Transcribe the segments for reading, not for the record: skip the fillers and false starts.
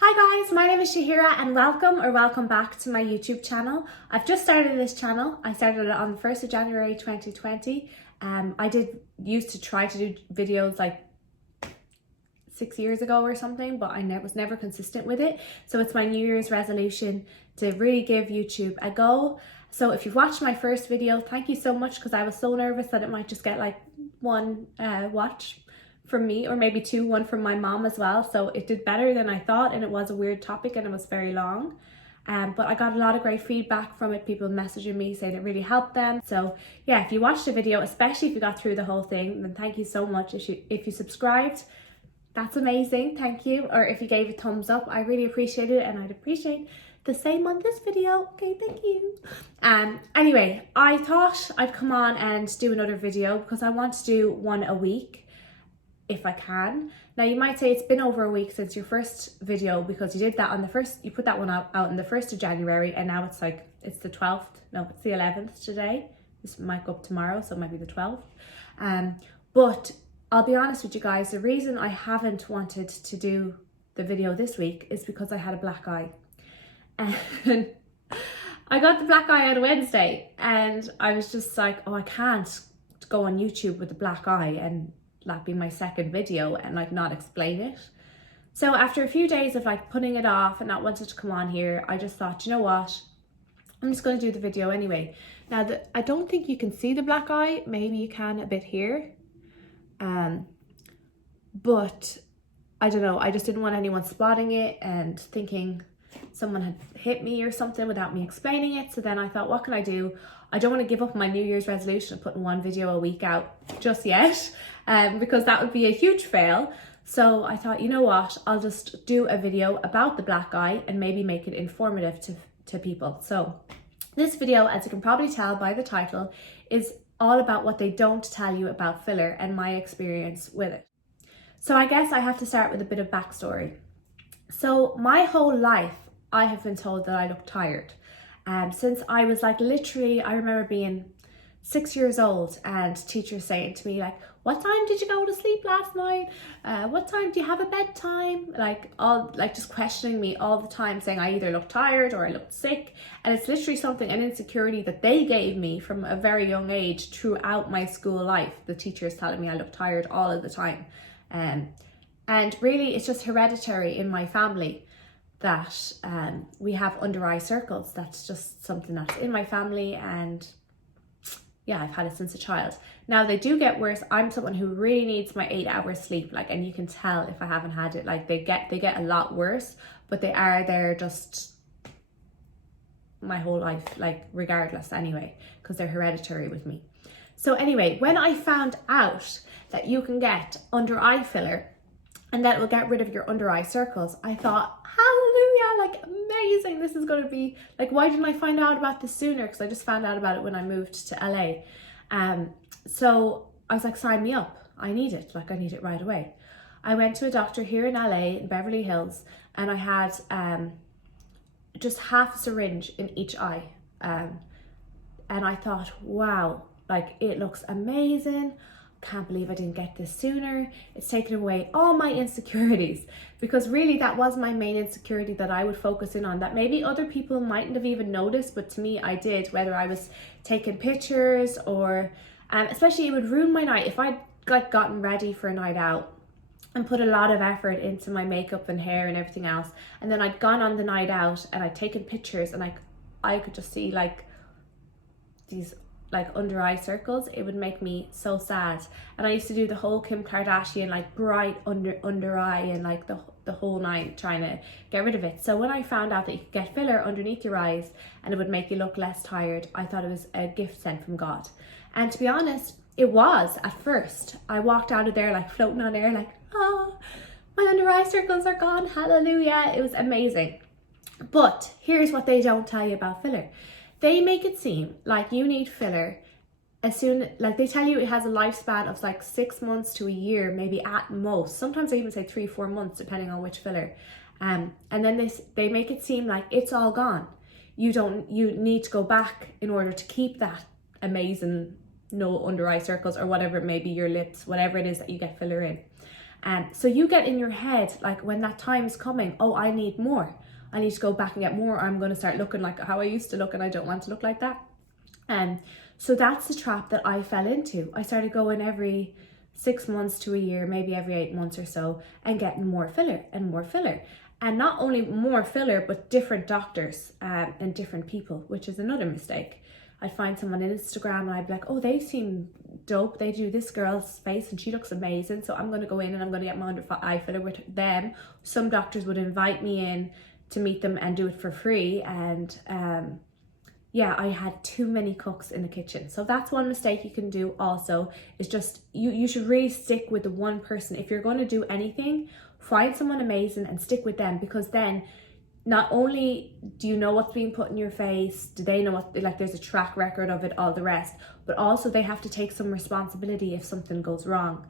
Hi guys, my name is Shahira and welcome back to my YouTube channel. I've just started this channel. I started it on the 1st of January 2020. I used to try to do videos like 6 years ago or something, but I was never consistent with it. So it's my New Year's resolution to really give YouTube a go. So if you've watched my first video, thank you so much, because I was so nervous that it might just get like one watch from me, or maybe two, one from my mom as well. So it did better than I thought, and it was a weird topic and it was very long. But I got a lot of great feedback from it, people messaging me saying it really helped them. So yeah, if you watched the video, especially if you got through the whole thing, then thank you so much. If you subscribed, that's amazing, thank you. Or if you gave a thumbs up, I really appreciate it, and I'd appreciate the same on this video. Okay, thank you. Anyway, I thought I'd come on and do another video because I want to do one a week if I can. Now you might say it's been over a week since your first video, because you did that on the first, you put that one out on the 1st of January, and now it's like, it's the 12th, no, it's the 11th today. This might go up tomorrow, so it might be the 12th. But I'll be honest with you guys, the reason I haven't wanted to do the video this week is because I had a black eye. And I got the black eye on Wednesday, and I was just like, oh, I can't go on YouTube with a black eye and that be my second video and like not explain it. So after a few days of like putting it off and not wanting to come on here, I just thought, you know what, I'm just going to do the video anyway. Now I don't think you can see the black eye, maybe you can a bit here, but I don't know, I just didn't want anyone spotting it and thinking someone had hit me or something without me explaining it. So then I thought, what can I do? I don't want to give up my New Year's resolution of putting one video a week out just yet, because that would be a huge fail. So I thought, you know what, I'll just do a video about the black eye and maybe make it informative to people. So this video, as you can probably tell by the title, is all about what they don't tell you about filler and my experience with it. So I guess I have to start with a bit of backstory. So my whole life, I have been told that I look tired. Since I was like literally, I remember being 6 years old and teachers saying to me like, what time did you go to sleep last night? What time do you have a bedtime? Like just questioning me all the time, saying I either looked tired or I looked sick. And it's literally something, an insecurity that they gave me from a very young age throughout my school life. The teachers telling me I look tired all of the time. And really it's just hereditary in my family that we have under eye circles. That's just something that's in my family, and yeah, I've had it since a child. Now they do get worse. I'm someone who really needs my 8 hours sleep, like, and you can tell if I haven't had it, like they get a lot worse, but they are there just my whole life, like regardless anyway, because they're hereditary with me. So anyway, when I found out that you can get under eye filler and that it will get rid of your under eye circles, I thought, hallelujah, like amazing, this is going to be like, why didn't I find out about this sooner? Because I just found out about it when I moved to LA. So I was like, sign me up, I need it, like I need it right away. I went to a doctor here in LA in Beverly Hills, and I had just half a syringe in each eye, and I thought, wow, like it looks amazing. Can't believe I didn't get this sooner. It's taken away all my insecurities, because really that was my main insecurity that I would focus in on, that maybe other people mightn't have even noticed, but to me I did, whether I was taking pictures or especially it would ruin my night if I'd like gotten ready for a night out and put a lot of effort into my makeup and hair and everything else, and then I'd gone on the night out and I'd taken pictures and I could just see like these like under eye circles. It would make me so sad. And I used to do the whole Kim Kardashian like bright under eye and like the whole night trying to get rid of it. So when I found out that you could get filler underneath your eyes and it would make you look less tired, I thought it was a gift sent from God. And to be honest, it was at first. I walked out of there like floating on air, like, oh, my under eye circles are gone, hallelujah. It was amazing. But here's what they don't tell you about filler. They make it seem like you need filler as soon, like they tell you it has a lifespan of like 6 months to a year, maybe at most. Sometimes they even say 3-4 months, depending on which filler. And then they make it seem like it's all gone. You need to go back in order to keep that amazing no under eye circles or whatever it may be, your lips, whatever it is that you get filler in. So you get in your head, like when that time is coming, oh, I need more. I need to go back and get more, or I'm going to start looking like how I used to look, and I don't want to look like that. So that's the trap that I fell into. I started going every 6 months to a year, maybe every 8 months or so, and getting more filler and more filler. And not only more filler, but different doctors and different people, which is another mistake. I'd find someone on Instagram and I'd be like, oh, they seem dope. They do this girl's face and she looks amazing. So I'm going to go in and I'm going to get my under eye filler with them. Some doctors would invite me in to meet them and do it for free. And yeah, I had too many cooks in the kitchen. So that's one mistake you can do also, is just, you should really stick with the one person. If you're going to do anything, find someone amazing and stick with them, because then not only do you know what's being put in your face, do they know what, like there's a track record of it, all the rest, but also they have to take some responsibility if something goes wrong.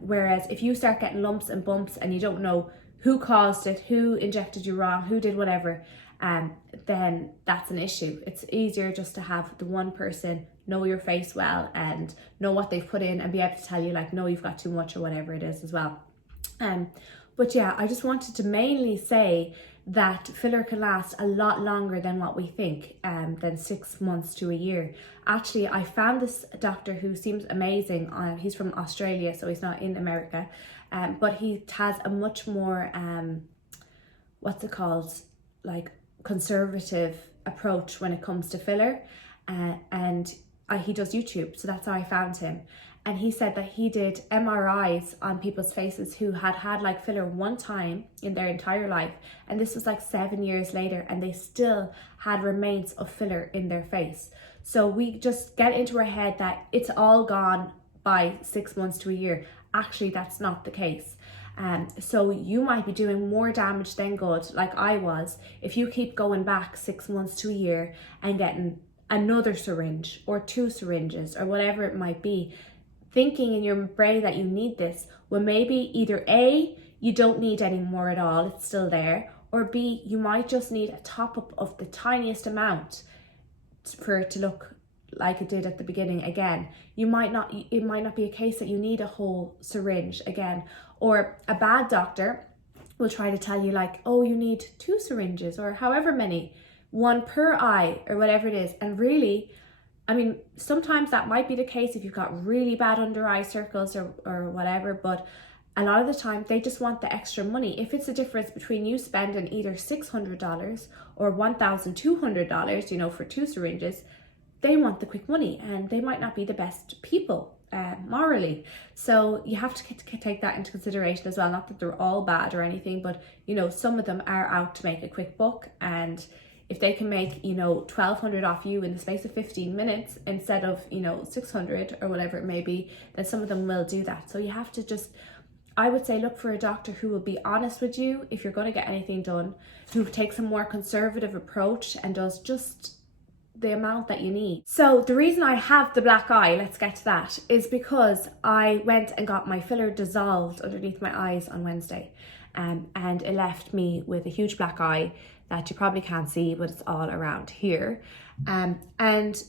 Whereas if you start getting lumps and bumps and you don't know who caused it, who injected you wrong, who did whatever, then that's an issue. It's easier just to have the one person know your face well and know what they've put in and be able to tell you, like, no, you've got too much or whatever it is as well. But yeah, I just wanted to mainly say that filler can last a lot longer than what we think, than 6 months to a year. Actually, I found this doctor who seems amazing. He's from Australia, so he's not in America, but he has a much more, what's it called, like conservative approach when it comes to filler, and he does YouTube, so that's how I found him. And he said that he did MRIs on people's faces who had like filler one time in their entire life, and this was like 7 years later, and they still had remains of filler in their face. So we just get into our head that it's all gone by 6 months to a year. Actually, that's not the case. So you might be doing more damage than good, like I was, if you keep going back 6 months to a year and getting another syringe or 2 syringes or whatever it might be, thinking in your brain that you need this, when maybe either A, you don't need any more at all, it's still there, or B, you might just need a top up of the tiniest amount for it to look like it did at the beginning again. It might not be a case that you need a whole syringe again. Or a bad doctor will try to tell you like, oh, you need 2 syringes or however many, 1 per eye or whatever it is. And really, I mean, sometimes that might be the case if you've got really bad under eye circles or whatever, but a lot of the time they just want the extra money. If it's a difference between you spending either $600 or $1,200, you know, for 2 syringes, they want the quick money, and they might not be the best people morally. So you have to take that into consideration as well. Not that they're all bad or anything, but you know, some of them are out to make a quick buck, and if they can make, you know, $1,200 off you in the space of 15 minutes instead of, you know, 600 or whatever it may be, then some of them will do that. So you have to just, I would say, look for a doctor who will be honest with you if you're going to get anything done, who takes a more conservative approach and does just the amount that you need. So the reason I have the black eye, let's get to that, is because I went and got my filler dissolved underneath my eyes on Wednesday, and it left me with a huge black eye that you probably can't see, but it's all around here. And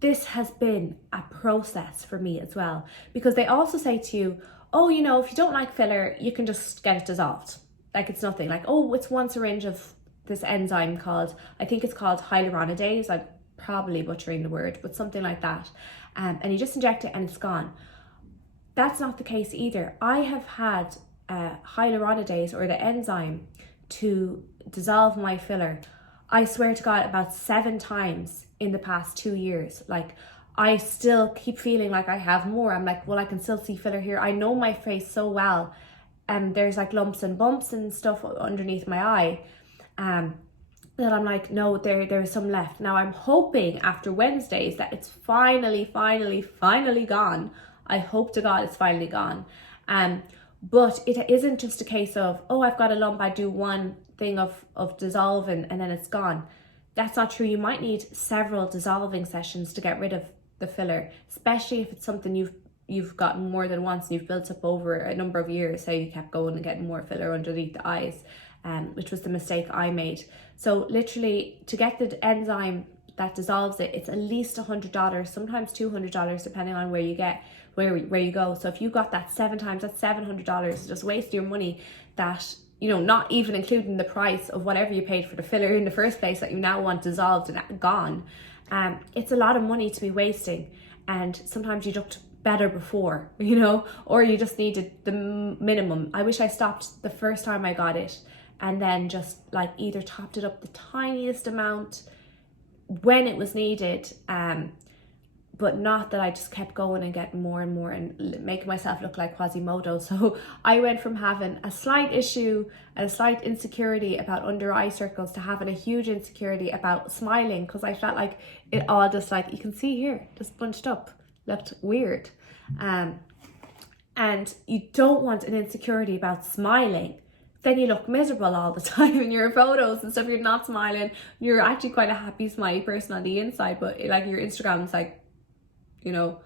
this has been a process for me as well, because they also say to you, oh, you know, if you don't like filler, you can just get it dissolved. Like it's nothing. Like, oh, it's 1 syringe of this enzyme called, I think it's called hyaluronidase. I'm probably butchering the word, but something like that. And you just inject it and it's gone. That's not the case either. I have had hyaluronidase, or the enzyme, to dissolve my filler, I swear to God, about 7 times in the past 2 years. Like, I still keep feeling like I have more. I'm like, well, I can still see filler here. I know my face so well, and there's like lumps and bumps and stuff underneath my eye, that I'm like, no, there is some left. Now I'm hoping after Wednesdays that it's finally gone. I hope to God it's finally gone. But it isn't just a case of, oh, I've got a lump, I do one thing of dissolving and then it's gone. That's not true. You might need several dissolving sessions to get rid of the filler, especially if it's something you've gotten more than once and you've built up over a number of years. So you kept going and getting more filler underneath the eyes, which was the mistake I made. So literally, to get the enzyme that dissolves it, it's at least $100, sometimes $200, depending on where you get. where you go. So if you got that 7 times, that's $700, just waste your money, that, you know, not even including the price of whatever you paid for the filler in the first place that you now want dissolved and gone. It's a lot of money to be wasting, and sometimes you looked better before, you know, or you just needed the minimum. I wish I stopped the first time I got it and then just like either topped it up the tiniest amount when it was needed, but not that I just kept going and getting more and more and making myself look like Quasimodo. So I went from having a slight issue and a slight insecurity about under eye circles to having a huge insecurity about smiling, because I felt like it all just, like you can see here, just bunched up, looked weird. And you don't want an insecurity about smiling. Then you look miserable all the time in your photos and stuff. You're not smiling. You're actually quite a happy, smiley person on the inside, but like your Instagram's like, you know,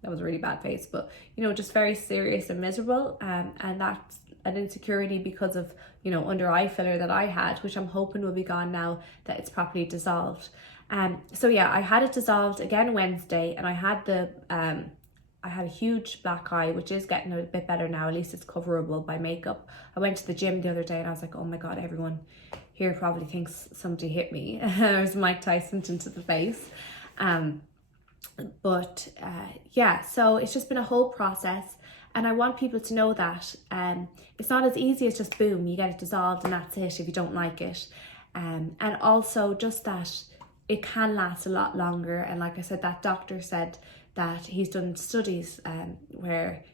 that was a really bad face, but you know, just very serious and miserable. And that's an insecurity because of, you know, under eye filler that I had, which I'm hoping will be gone now that it's properly dissolved. So yeah, I had it dissolved again Wednesday, and I had a huge black eye, which is getting a bit better now. At least it's coverable by makeup. I went to the gym the other day and I was like, oh my God, everyone here probably thinks somebody hit me. There's Mike Tyson into the face. Yeah, so it's just been a whole process, and I want people to know that it's not as easy as just boom, you get it dissolved and that's it if you don't like it. And also just that it can last a lot longer. And like I said, that doctor said that he's done studies where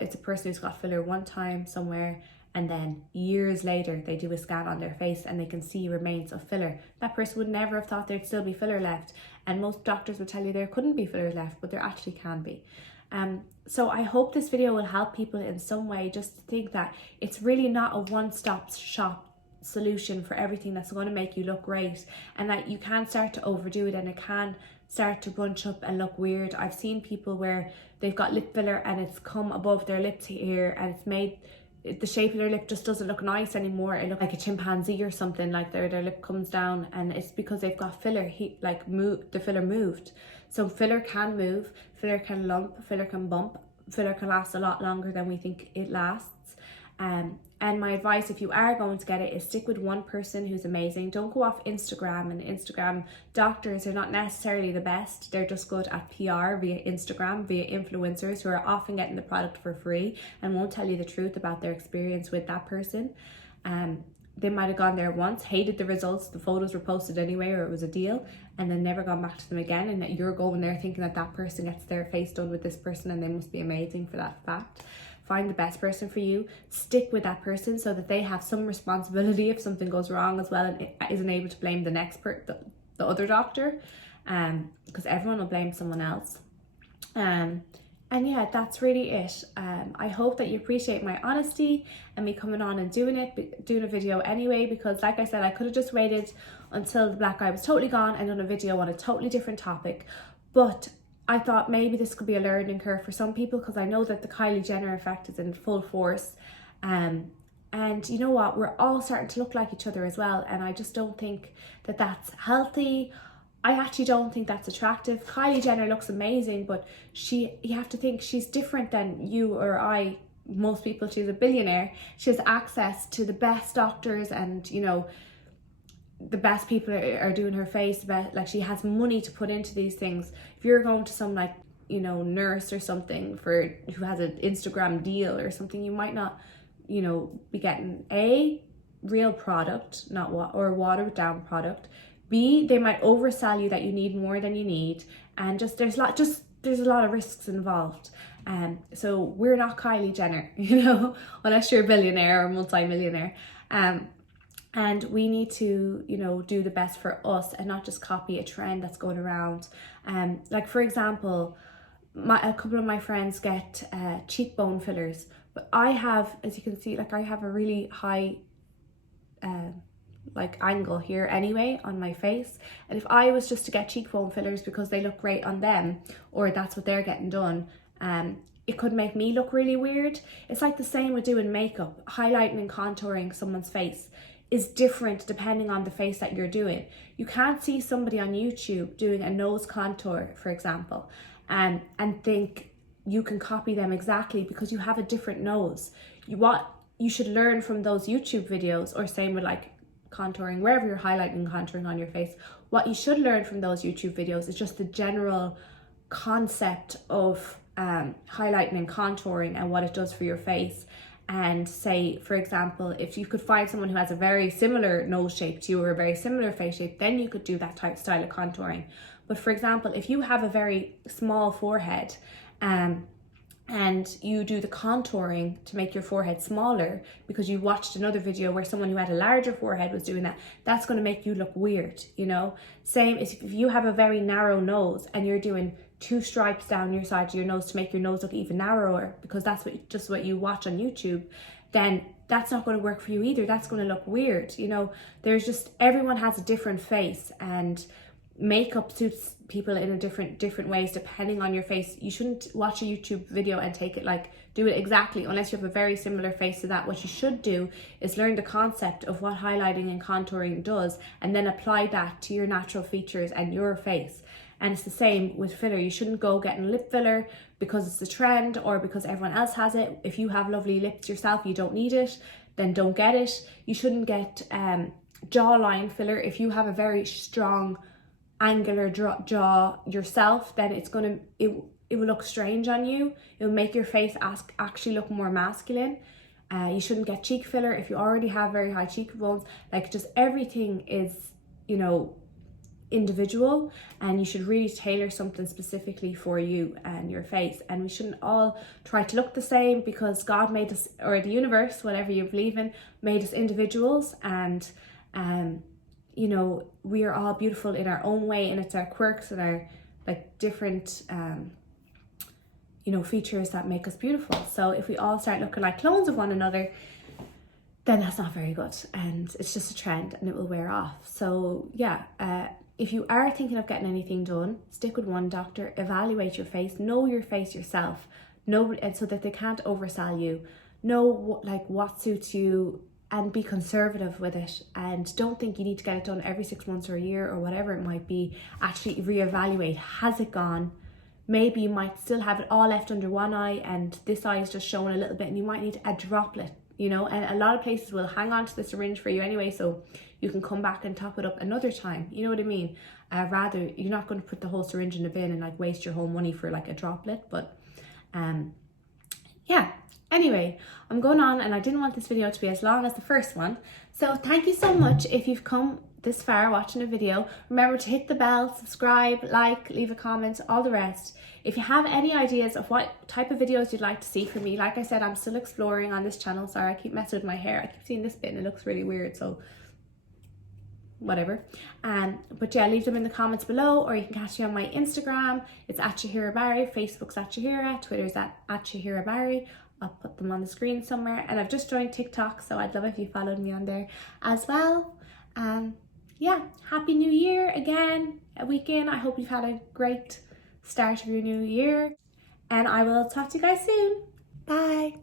it's a person who's got filler one time somewhere, and then years later they do a scan on their face and they can see remains of filler. That person would never have thought there'd still be filler left, and most doctors would tell you there couldn't be fillers left, but there actually can be. So I hope this video will help people in some way, just to think that it's really not a one-stop shop solution for everything that's going to make you look great, and that you can start to overdo it and it can start to bunch up and look weird. I've seen people where they've got lip filler and it's come above their lips here, and it's made the shape of their lip just doesn't look nice anymore. It looks like a chimpanzee or something, like their lip comes down, and it's because they've got filler. The filler moved. So filler can move, filler can lump, filler can bump, filler can last a lot longer than we think it lasts. And my advice, if you are going to get it, is stick with one person who's amazing. Don't go off Instagram, and Instagram doctors are not necessarily the best. They're just good at PR via Instagram, via influencers who are often getting the product for free and won't tell you the truth about their experience with that person. They might have gone there once, hated the results, the photos were posted anyway, or it was a deal, and then never gone back to them again, and that you're going there thinking that that person gets their face done with this person and they must be amazing for that fact. Find the best person for you, stick with that person so that they have some responsibility if something goes wrong as well, and isn't able to blame the next the other doctor, because everyone will blame someone else. And yeah, that's really it. I hope that you appreciate my honesty and me coming on and doing a video anyway, because like I said, I could have just waited until the black eye was totally gone and done a video on a totally different topic, but I thought maybe this could be a learning curve for some people, because I know that the Kylie Jenner effect is in full force. And you know what, we're all starting to look like each other as well, and I just don't think that that's healthy. I actually don't think that's attractive. Kylie Jenner looks amazing, but you have to think she's different than you or I. Most people, she's a billionaire. She has access to the best doctors, and you know, the best people are doing her face. Like, she has money to put into these things. If you're going to some, like, you know, nurse or something who has an Instagram deal or something, you might not, you know, be getting a real product, or a watered down product. B, they might oversell you that you need more than you need, and there's a lot of risks involved. So we're not Kylie Jenner, you know, unless you're a billionaire or multi-millionaire. And we need to, you know, do the best for us and not just copy a trend that's going around. Like, for example, a couple of my friends get cheekbone fillers, but I have, as you can see, like, I have a really high like angle here anyway on my face, and if I was just to get cheekbone fillers because they look great on them, or that's what they're getting done, it could make me look really weird. It's like the same with doing makeup. Highlighting and contouring someone's face is different depending on the face that you're doing. You can't see somebody on YouTube doing a nose contour, for example, and think you can copy them exactly because you have a different nose. What you should learn from those YouTube videos, or same with like contouring, wherever you're highlighting and contouring on your face, what you should learn from those YouTube videos is just the general concept of highlighting and contouring and what it does for your face. And say, for example, if you could find someone who has a very similar nose shape to you or a very similar face shape, then you could do that type style of contouring. But for example, if you have a very small forehead and you do the contouring to make your forehead smaller because you watched another video where someone who had a larger forehead was doing that, that's going to make you look weird, you know? Same as if you have a very narrow nose and you're doing 2 stripes down your side of your nose to make your nose look even narrower because that's just what you watch on YouTube, then that's not going to work for you either. That's going to look weird, you know? There's just, everyone has a different face, and makeup suits people in a different ways depending on your face. You shouldn't watch a YouTube video and take it like, do it exactly unless you have a very similar face to that. What you should do is learn the concept of what highlighting and contouring does and then apply that to your natural features and your face. And it's the same with filler. You shouldn't go getting lip filler because it's the trend or because everyone else has it. If you have lovely lips yourself, you don't need it, then don't get it. You shouldn't get jawline filler. If you have a very strong angular jaw yourself, then it will look strange on you. It will make your face actually look more masculine. You shouldn't get cheek filler if you already have very high cheekbones. Like, just everything is, you know, individual, and you should really tailor something specifically for you and your face. And we shouldn't all try to look the same because God made us, or the universe, whatever you believe in, made us individuals, and you know, we are all beautiful in our own way, and it's our quirks and our like different you know, features that make us beautiful. So if we all start looking like clones of one another, then that's not very good, and it's just a trend and it will wear off. So yeah, if you are thinking of getting anything done, stick with one doctor, evaluate your face, know your face yourself, and so that they can't oversell you, know what suits you, and be conservative with it. And don't think you need to get it done every 6 months or a year or whatever it might be. Actually reevaluate, has it gone? Maybe you might still have it all left under one eye and this eye is just showing a little bit, and you might need a droplet, you know. And a lot of places will hang on to the syringe for you anyway, so you can come back and top it up another time, you know what I mean? Rather, you're not going to put the whole syringe in the bin and like waste your whole money for like a droplet. But yeah, anyway, I'm going on, and I didn't want this video to be as long as the first one. So thank you so much if you've come this far watching a video. Remember to hit the bell, subscribe, like, leave a comment, all the rest. If you have any ideas of what type of videos you'd like to see from me, like I said, I'm still exploring on this channel. Sorry, I keep messing with my hair. I keep seeing this bit and it looks really weird, so whatever. But yeah, leave them in the comments below, or you can catch me on my Instagram. It's at ShahiraBarry, Facebook's at Shahira, Twitter's at ShahiraBarry. I'll put them on the screen somewhere. And I've just joined TikTok, so I'd love if you followed me on there as well. Yeah, happy new year again, a week in. I hope you've had a great start of your new year, and I will talk to you guys soon. Bye.